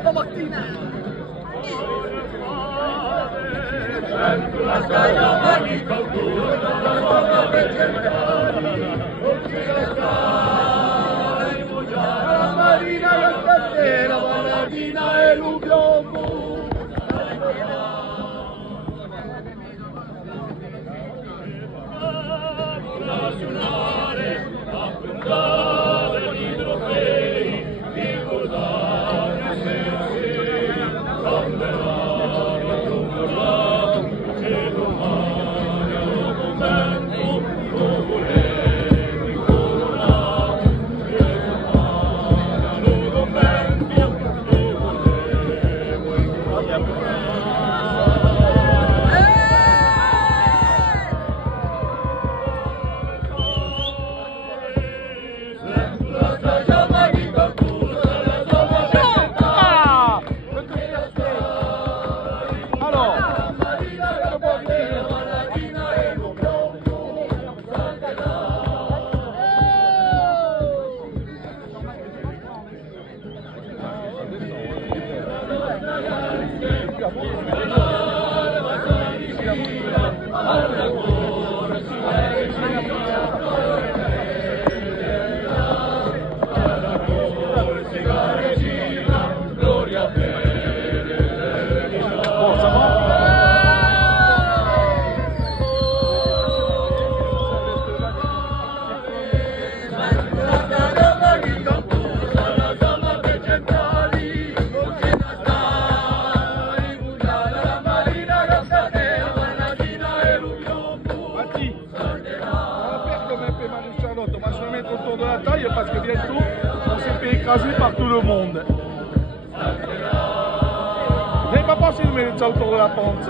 Stamattina! La marina, la candela, la marina e l'ubiombo. Autour de la taille parce que bientôt on s'est fait écraser par tout le monde. J'ai pas pensé de mettre ça autour de la pente.